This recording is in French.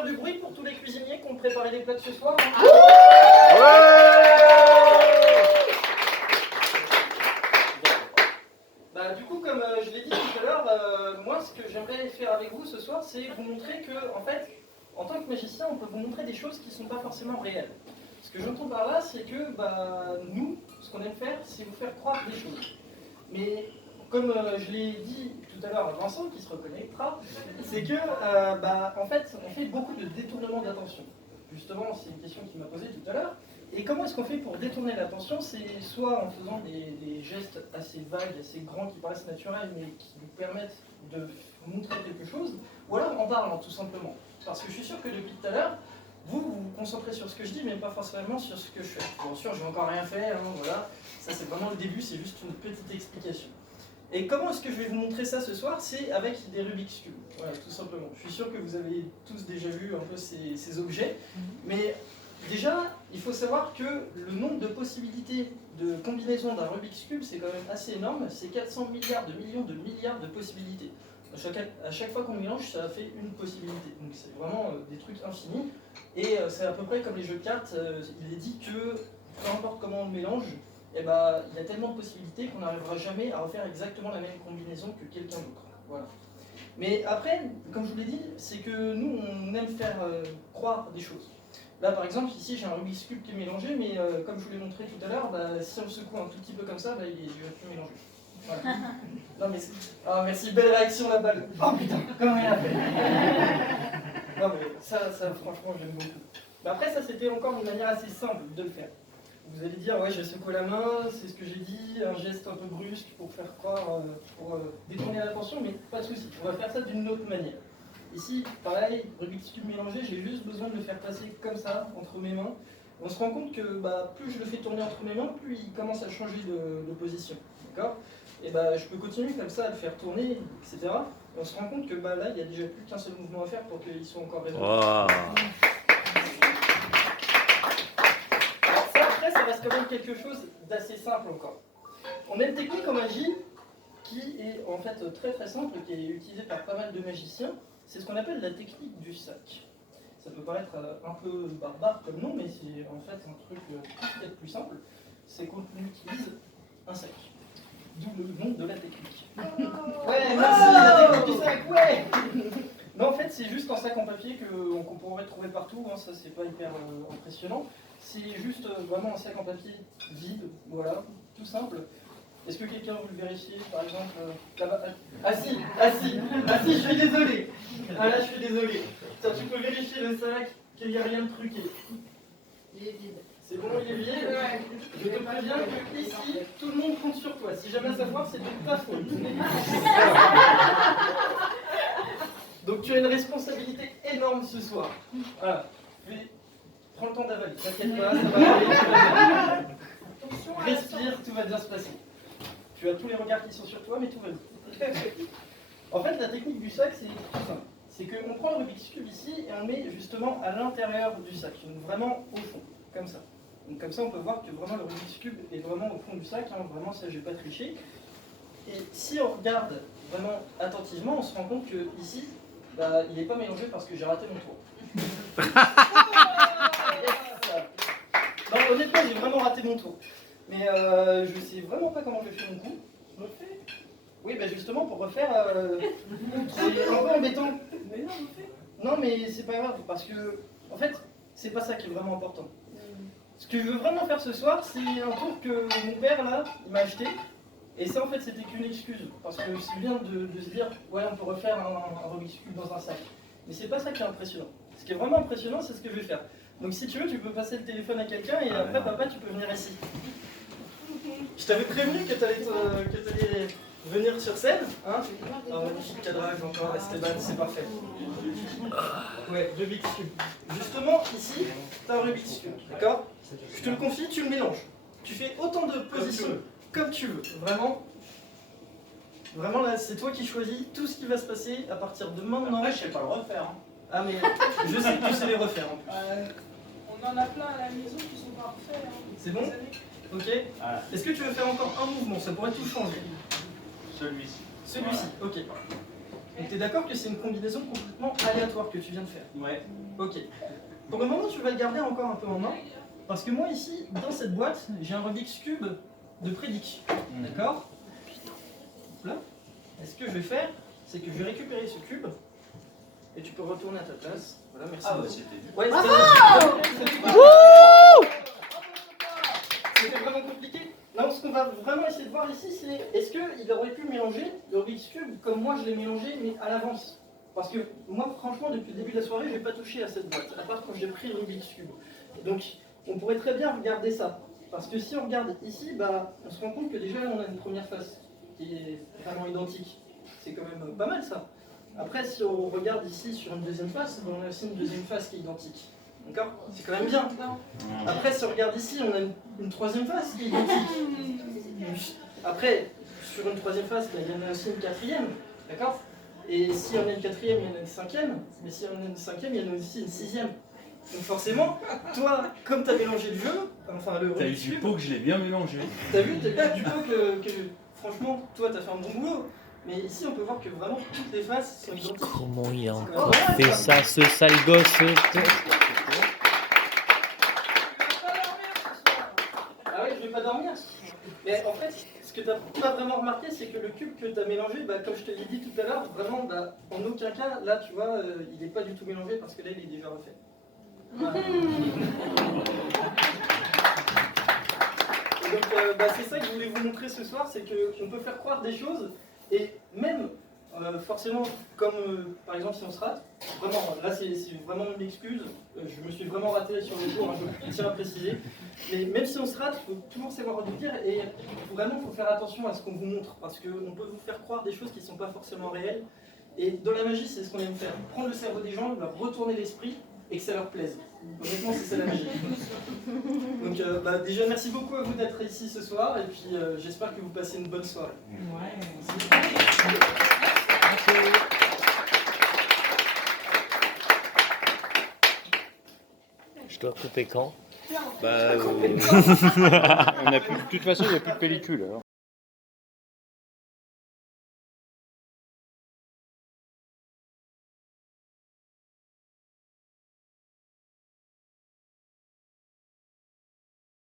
faire du bruit pour tous les cuisiniers qui ont préparé les plats de ce soir? Bah, du coup, comme je l'ai dit tout à l'heure, moi ce que j'aimerais faire avec vous ce soir, c'est vous montrer que, en fait, en tant que magicien, on peut vous montrer des choses qui ne sont pas forcément réelles. Ce que j'entends par là, c'est que nous, ce qu'on aime faire, c'est vous faire croire des choses. Mais comme je l'ai dit tout à l'heure à Vincent, qui se reconnectera, c'est que, en fait, on fait beaucoup de détournement d'attention. Justement, c'est une question qu'il m'a posée tout à l'heure. Et comment est-ce qu'on fait pour détourner l'attention? C'est soit en faisant des gestes assez vagues, assez grands, qui paraissent naturels, mais qui nous permettent de montrer quelque chose, ou alors en parlant, tout simplement. Parce que je suis sûr que depuis tout à l'heure, vous vous concentrez sur ce que je dis, mais pas forcément sur ce que je fais. Bien sûr, je n'ai encore rien fait, hein, voilà. Ça, c'est vraiment le début, c'est juste une petite explication. Et comment est-ce que je vais vous montrer ça ce soir? C'est avec des Rubik's Cube, voilà, tout simplement. Je suis sûr que vous avez tous déjà vu un peu ces objets, mais déjà, il faut savoir que le nombre de possibilités de combinaison d'un Rubik's Cube, c'est quand même assez énorme, c'est 400 milliards de millions de milliards de possibilités. À chaque fois qu'on mélange, ça fait une possibilité. Donc c'est vraiment des trucs infinis. Et c'est à peu près comme les jeux de cartes, il est dit que peu importe comment on le mélange, il y a tellement de possibilités qu'on n'arrivera jamais à refaire exactement la même combinaison que quelqu'un d'autre. Voilà. Mais après, comme je vous l'ai dit, c'est que nous, on aime faire croire des choses. Là, par exemple, ici, j'ai un Rubik's Cube qui est mélangé, mais comme je vous l'ai montré tout à l'heure, si on le secoue un tout petit peu comme ça, il est déjà plus mélangé. Voilà. Non, mais ah, merci, belle réaction la balle. Oh putain, comme rien fait. Non, mais ça franchement, j'aime beaucoup. Mais après, ça, c'était encore une manière assez simple de le faire. Vous allez dire, ouais, j'ai secoué la main, c'est ce que j'ai dit, un geste un peu brusque pour faire croire, pour détourner l'attention, mais pas de souci, on va faire ça d'une autre manière. Ici, pareil, Rubik's Cube mélangé, j'ai juste besoin de le faire passer comme ça, entre mes mains. On se rend compte que plus je le fais tourner entre mes mains, plus il commence à changer de position. D'accord? Et je peux continuer comme ça à le faire tourner, etc. Et on se rend compte que là, il n'y a déjà plus qu'un seul mouvement à faire pour qu'il soit encore résolu. Wow. Ça reste quand même quelque chose d'assez simple encore. On a une technique en magie qui est en fait très très simple, qui est utilisée par pas mal de magiciens. C'est ce qu'on appelle la technique du sac. Ça peut paraître un peu barbare comme nom, mais c'est en fait un truc peut-être plus simple. C'est qu'on utilise un sac. D'où le nom de la technique. Ouais, merci, la technique du sac, ouais. Non, en fait, c'est juste un sac en papier qu'on pourrait trouver partout, hein, ça c'est pas hyper impressionnant. C'est juste vraiment un sac en papier vide, voilà, tout simple. Est-ce que quelqu'un veut le vérifier, par exemple là-bas? Ah si, je suis désolé. Ah là, je suis désolé. Tiens, tu peux vérifier le sac, qu'il n'y a rien de truqué. Il est vide. C'est bon, il est vide. Je te préviens que ici, tout le monde compte sur toi. Si jamais ça foire, c'est de ta faute. Donc tu as une responsabilité énorme ce soir. Voilà. Prends le temps d'avaler, t'inquiète pas, ça va aller. Respire, tout va bien se passer. Tu as tous les regards qui sont sur toi, mais tout va bien. En fait, la technique du sac, c'est tout simple. C'est qu'on prend le Rubik's Cube ici et on le met justement à l'intérieur du sac, donc vraiment au fond, comme ça. Donc comme ça, on peut voir que vraiment le Rubik's Cube est vraiment au fond du sac, hein, vraiment ça, je vais pas tricher. Et si on regarde vraiment attentivement, on se rend compte que ici, il n'est pas mélangé parce que j'ai raté mon tour. Non, honnêtement, j'ai vraiment raté mon tour. Mais je sais vraiment pas comment je fais mon coup. Je me le fais. Oui, justement, pour refaire, c'est un peu embêtant. Mais non, je le fais. Non, mais c'est pas grave, parce que, en fait, c'est pas ça qui est vraiment important. Ce que je veux vraiment faire ce soir, c'est un tour que mon père, là, il m'a acheté. Et ça, en fait, c'était qu'une excuse. Parce que c'est bien de se dire, ouais, on peut refaire un Rubik's Cube dans un sac. Mais c'est pas ça qui est impressionnant. Ce qui est vraiment impressionnant, c'est ce que je vais faire. Donc si tu veux, tu peux passer le téléphone à quelqu'un et après, papa, tu peux venir ici. Je t'avais prévenu que tu allais venir sur scène, hein? Un magnifique cadrage encore, Esteban, c'est parfait. Ouais, Rubik's Cube. Justement, ici, tu as un Rubik's Cube, d'accord? Je te le confie, tu le mélanges. Tu fais autant de positions comme tu veux, vraiment. Vraiment, là, c'est toi qui choisis tout ce qui va se passer à partir de maintenant. Après, je sais pas le refaire. Hein. Ah, mais je sais que tu sais les refaire en plus. On en a plein à la maison qui sont pas refaits. Hein. C'est bon? Ok. Est-ce que tu veux faire encore un mouvement? Ça pourrait tout changer. Celui-ci. Celui-ci, ok. Donc tu es d'accord que c'est une combinaison complètement aléatoire que tu viens de faire? Ouais. Ok. Pour le moment, tu vas le garder encore un peu en main, parce que moi ici, dans cette boîte, j'ai un Rubik's Cube de prédiction. D'accord? Là. Et ce que je vais faire, c'est que je vais récupérer ce cube, et tu peux retourner à ta place. Voilà, merci. Ah beaucoup. bah c'était dur. Ouais, c'était vraiment compliqué. Non, ce qu'on va vraiment essayer de voir ici, c'est est-ce qu'il aurait pu mélanger le Rubik's Cube comme moi je l'ai mélangé, mais à l'avance. Parce que moi, franchement, depuis le début de la soirée, je n'ai pas touché à cette boîte, à part quand j'ai pris le Rubik's Cube. Donc, on pourrait très bien regarder ça. Parce que si on regarde ici, bah, on se rend compte que déjà, on a une première face qui est vraiment identique. C'est quand même pas mal, ça. Après, si on regarde ici sur une deuxième face, on a aussi une deuxième face qui est identique. D'accord? C'est quand même bien. Après, si on regarde ici, on a une troisième face qui est identique. Après, sur une troisième face, bah, il y en a aussi une quatrième. D'accord? Et si on a une quatrième, il y en a une cinquième. Mais si on a une cinquième, il y en a aussi une sixième. Donc forcément, toi, comme tu as mélangé le jeu, enfin le T'as eu Rubik's du Cube, pot que je l'ai bien mélangé. t'as vu du pot que franchement, toi, t'as fait un bon boulot. Mais ici, on peut voir que vraiment toutes les faces sont identiques. Comment il a C'est quand même encore pas mal, fait ça, ce sale gosse? Ah oui, je vais pas dormir. Mais en fait, ce que tu n'as pas vraiment remarqué, c'est que le cube que tu as mélangé, bah, comme je te l'ai dit tout à l'heure, vraiment, bah, en aucun cas, là, tu vois, il n'est pas du tout mélangé parce que là, il est déjà refait. Voilà. Et donc, bah, c'est ça que je voulais vous montrer ce soir, c'est qu'on peut faire croire des choses, et même, forcément, comme par exemple si on se rate, vraiment, là c'est vraiment une excuse, je me suis vraiment raté sur les cours, hein, je tiens à préciser, mais même si on se rate, il faut toujours savoir rebondir, et vraiment, il faut faire attention à ce qu'on vous montre, parce qu'on peut vous faire croire des choses qui ne sont pas forcément réelles, et dans la magie, c'est ce qu'on aime faire, prendre le cerveau des gens, leur retourner l'esprit, et que ça leur plaise. Honnêtement, c'est ça la magie. Donc bah, déjà, merci beaucoup à vous d'être ici ce soir, et puis j'espère que vous passez une bonne soirée. Je dois couper quand? On a plus, de toute façon, il n'y a plus de pellicule. Alors.